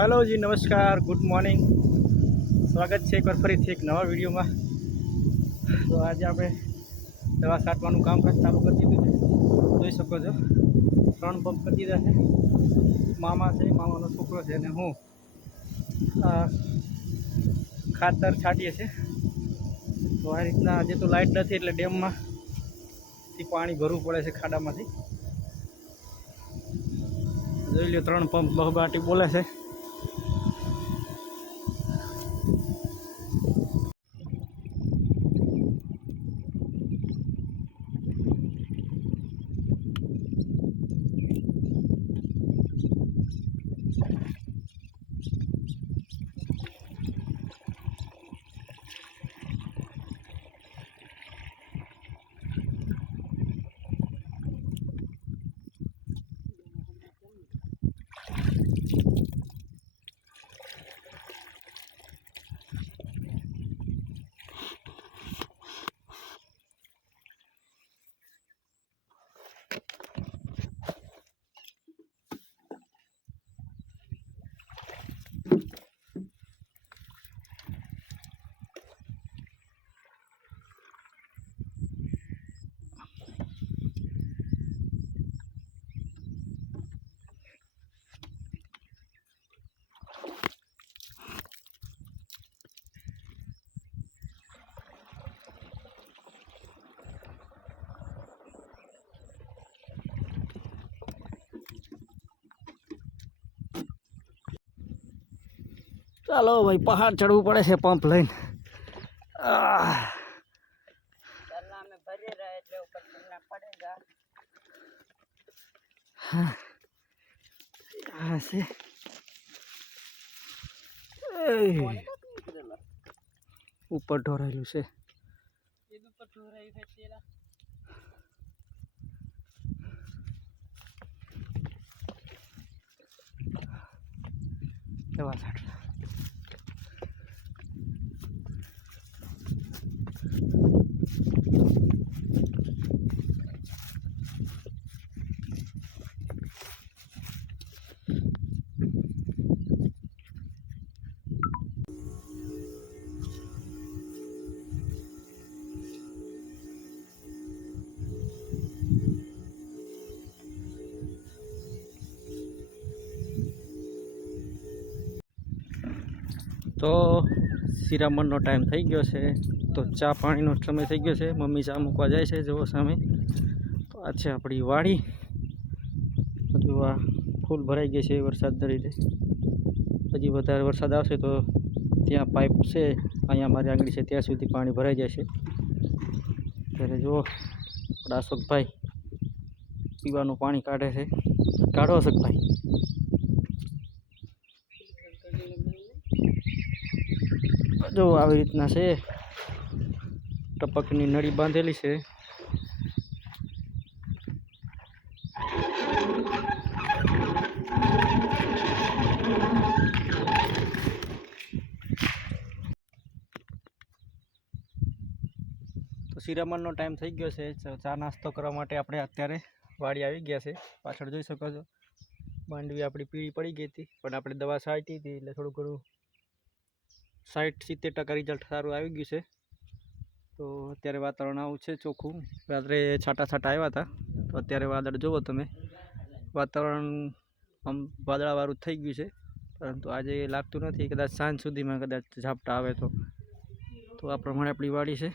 Hello जी, नमस्कार, good morning. स्वागत है एक बार फरीથી एक नवा વિડીયોમાં। તો આજે આપણે દવા છાંટવાનું કામકાજ ચાલુ કરી દીધું છે। જોઈ શકો છો 3 પંપ કરી દીધા છે। મામા છે, મામાનો છોકરો છે અને હું ખાતર છાંટીએ છીએ। તો આ રીતના આજે તો લાઇટ નથી એટલે ડેમમાંથી પાણી ભરવું પડે છે ખાડામાંથી। જોઈ લો 3 પંપ બહબાટી બોલે છે। ચાલો ભાઈ, પહાડ ચડવું પડે છે પંપ લઈને। ઉપર ઢોરાયેલું છે। દવા છાંટ। તો શિરામણનો ટાઈમ થઈ ગયો છે, તો ચા પાણીનો સમય થઈ ગયો છે। મમ્મી ચા મૂકવા જાય છે, જુઓ સામે। તો આ છે આપણી વાડી। હજુ આ ફૂલ ભરાઈ ગઈ છે વરસાદના લીધે। હજી વધારે વરસાદ આવશે તો ત્યાં પાઇપ છે, અહીંયા મારી આંગળી છે ત્યાં સુધી પાણી ભરાઈ જાય છે। ત્યારે જુઓ આપણા અશોકભાઈ પીવાનું પાણી કાઢે છે। કાઢો અશોકભાઈ। જો આવી રીતના છે, ટપકની નળી બાંધેલી છે। તો શિરામણનો ટાઈમ થઈ ગયો છે, ચા નાસ્તો કરવા માટે આપણે અત્યારે વાડી આવી ગયા છે। પાછળ જોઈ શકો છો માંડવી આપણી પીળી પડી ગઈ હતી, પણ આપણે દવા છાંટી હતી એટલે થોડું ઘણું 60-70% રિઝલ્ટ સારું આવી ગયું છે। તો અત્યારે વાતાવરણ આવું છે ચોખ્ખું। રાત્રે છાંટા આવ્યા હતા, તો અત્યારે વાદળ જુઓ તમે, વાતાવરણ આમ વાદળાવાળું થઈ ગયું છે, પરંતુ આજે લાગતું નથી। કદાચ સાંજ સુધીમાં કદાચ ઝાપટા આવે તો આ પ્રમાણે આપણી વાડી છે।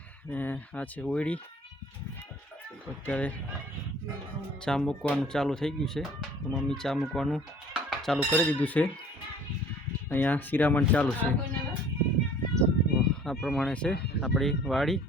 આ છે ઓયડી। અત્યારે ચા મૂકવાનું ચાલુ થઈ ગયું છે, તો મમ્મી ચા મૂકવાનું ચાલુ કરી દીધું છે। અહીંયા શિરામણ ચાલુ છે। આ પ્રમાણે છે આપણી વાડી।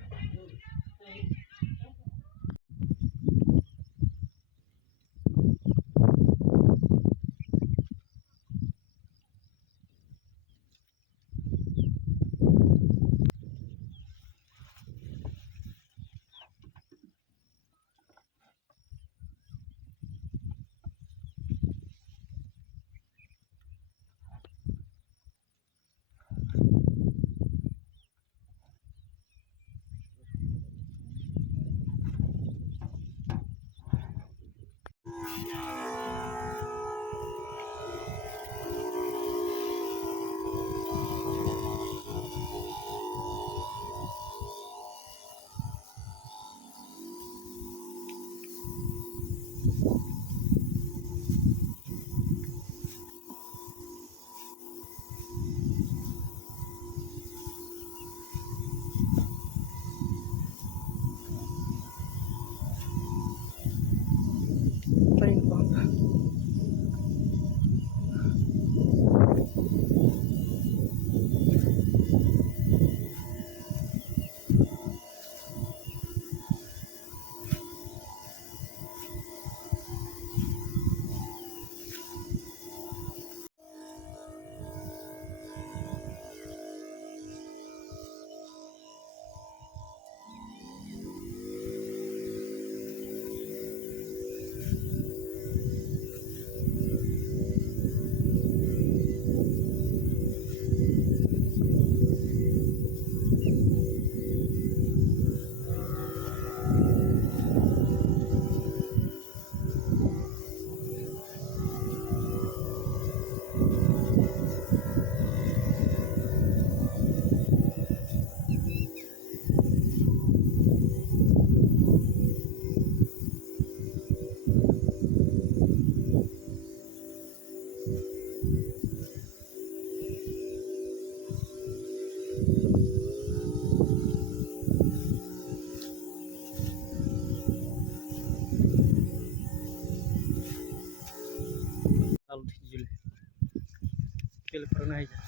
પેલું પર નાઈ જાય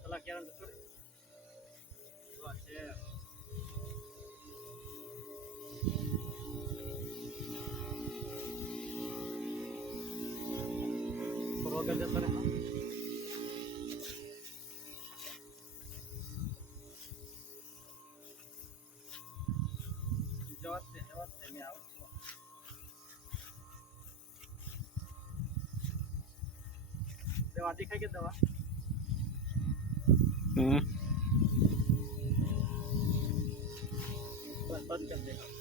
ચલા ક્યાં તો છોડ વાહ છે પ્રોગ્રામ જતો રહે જવાબ છે મેં આવું છું દવા દેખાય કે દવા બસ બંધ કરી દે